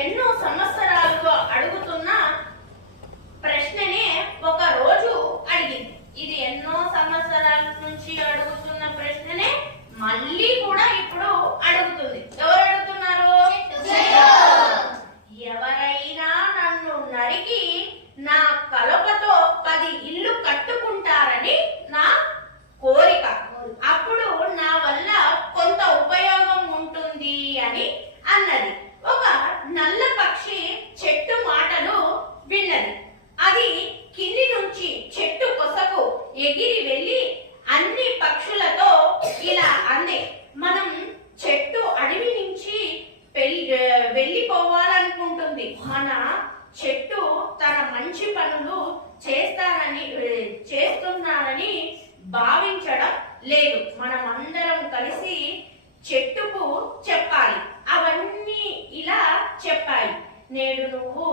ఎన్నో సంవత్సరాలుగా అడుగుతున్న ప్రశ్ననే ఒక రోజు అడిగింది. ఇది ఎన్నో సంవత్సరాల నుంచి అడుగుతున్న ప్రశ్ననే మళ్ళీ కూడా ఇప్పుడు అడుగుతుంది. ఎవరు అడుగుతున్నారు? ఎవరైనా నన్ను నరికి నా కలపతో 10 ఇల్లు కట్టుకుంటారని నా కోరిక. అప్పుడు నా వల్ల కొంత ఉపయోగం ఉంటుంది అని అన్నది. ఒక నల్ల పక్షి చెట్టు మాటలు విన్నది. అది కింది నుంచి చెట్టు కొసకు ఎగిరి వెళ్ళి అన్ని పక్షులతో ఇలా అంది, మనం చెట్టు అడవి నుంచి వెళ్ళిపోవాలనుకుంటుంది. మన చెట్టు తన మంచి పనులు చేస్తున్నానని భావించడం లేదు. మనం అందరం కలిసి చెట్టుకు చెప్పాలి. అవన్నీ ఇలా చెప్పాయి. నేడు నువ్వు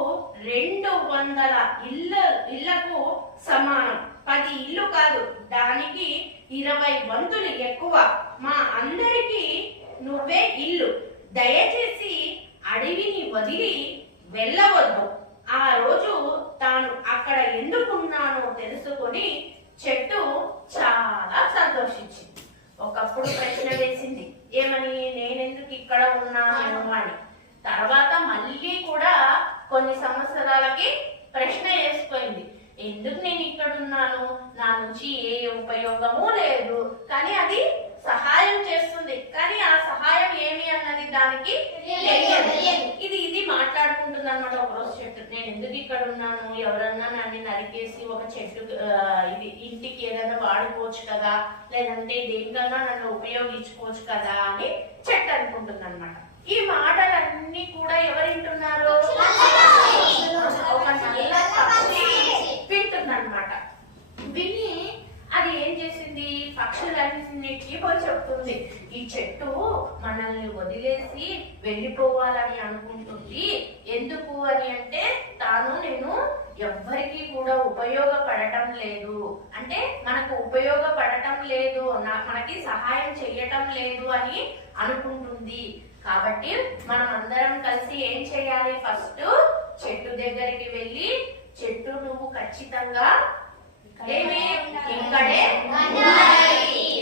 200 ఇళ్లకు సమానం. 10 ఇల్లు కాదు, దానికి 20 వంతులు ఎక్కువ. మా అందరికీ నువ్వే ఇల్లు. దయచేసి అడవిని వదిలి వెళ్ళవద్దు. ఆ రోజు తాను అక్కడ ఎందుకున్నానో తెలుసుకొని చెట్టు చాలా సంతోషించింది. ఒకప్పుడు ప్రశ్న వేసింది, ఏమని? నేనెందుకు ఇక్కడ ఉన్నాను అని. తర్వాత మళ్ళీ కూడా కొన్ని సంవత్సరాలకి ప్రశ్న వేసిపోయింది, ఎందుకు నేను ఇక్కడ ఉన్నాను? నా నుంచి ఏ ఉపయోగము లేదు, కానీ అది సహాయం చేస్తుంది. కానీ ఆ సహాయం ఏమి అన్నది దానికి తెలియదు. ఇది మాట్లాడుకుంటుంది అనమాట. ఒకరోజు చెట్టు, నేను ఎందుకు ఇక్కడ ఉన్నాను? ఎవరన్నా నన్ను నరికేసి ఒక చెట్టు ఇది ఇంటికి ఏదైనా వాడుకోవచ్చు కదా, లేదంటే దేనికన్నా నన్ను ఉపయోగించుకోవచ్చు కదా అని చెట్టు అనుకుంటుంది అనమాట. ఈ మాటలన్నీ కూడా ఎవరు వింటున్నారు? ఒక నల్ల పక్షి వింటుందన్నమాట. విని అది ఏం చేసింది? పక్షులన్నిటికీ పోయి చెప్తుంది, ఈ చెట్టు మనల్ని వదిలేసి వెళ్ళిపోవాలని అనుకుంటుంది. ఎందుకు అని అంటే, నేను ఎవ్వరికి కూడా ఉపయోగపడటం లేదు, అంటే మనకు ఉపయోగపడటం లేదు, మనకి సహాయం చేయటం లేదు అని అనుకుంటుంది. కాబట్టి మనం అందరం కలిసి ఏం చేయాలి? ఫస్ట్ చెట్టు దగ్గరికి వెళ్ళి, చెట్టు నువ్వు ఖచ్చితంగా ఇక్కడే ఉండాలి.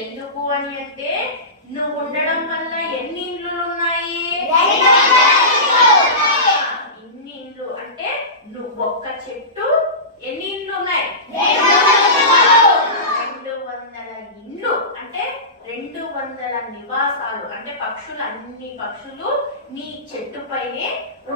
ఎందుకు అని అంటే, నువ్వు ఉండడం వల్ల ఎన్ని ఇండ్లు ఉన్నాయి? ఇన్ని ఇండ్లు అంటే నువ్వు ఒక్క చెట్టు ఎన్ని ఇండ్లు ఉన్నాయి? 200 ఇండ్లు అంటే 200 నివాసాలు. అంటే అన్ని పక్షులు నీ చెట్టు పైనే